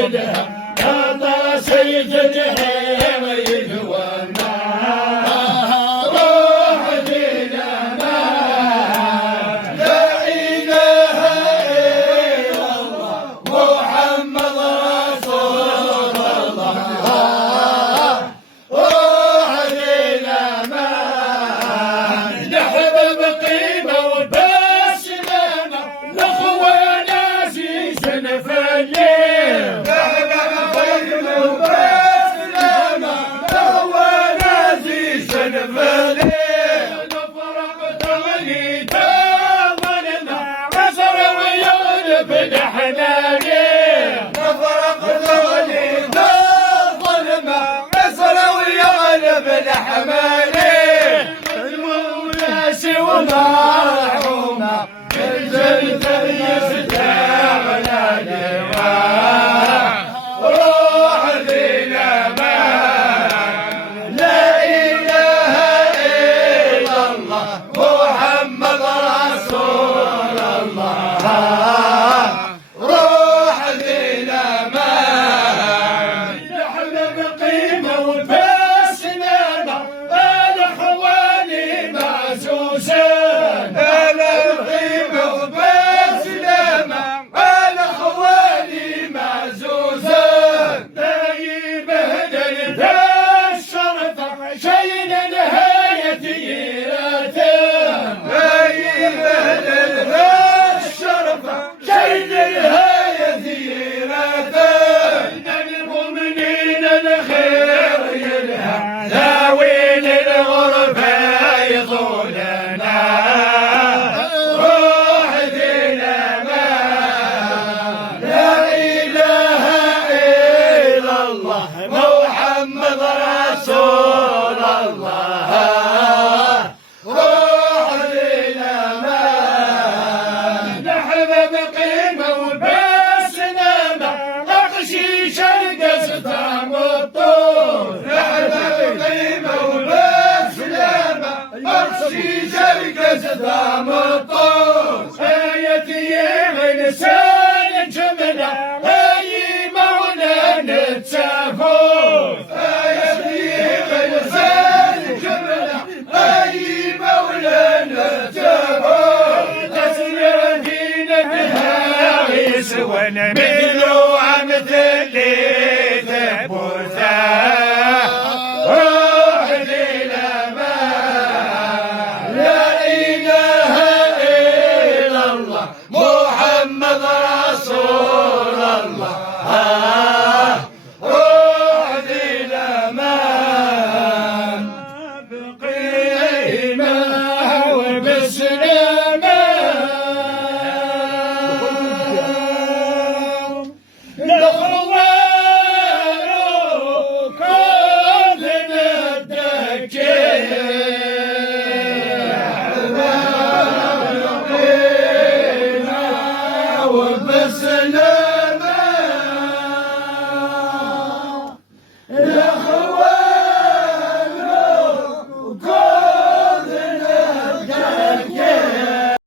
سيدها هذا سيد الحين يجوانا روح ديننا لا إله إلا الله محمد رسول الله روح ديننا نحب بقيمة وبسلامة الأخوان عزيزا في الليل ومرحومة بالجنة يستعمل دماء روح دينا ما لا إله إلا الله محمد رسول الله روح دينا ما نحن بقيمة وبسلامة الأخواني معزوزة محمد رسول الله روح دينا ما نحب بقيمة وبسلامة نقشي شرق ستام الطول نحب بقيمة وبسلامة نقشي شرق ستام الطول آيتي إنسان جملة أي مولانا نتسافر وانا مثله مثل اللي ثبوته روح دينا ما لا إله إلا الله محمد رسول الله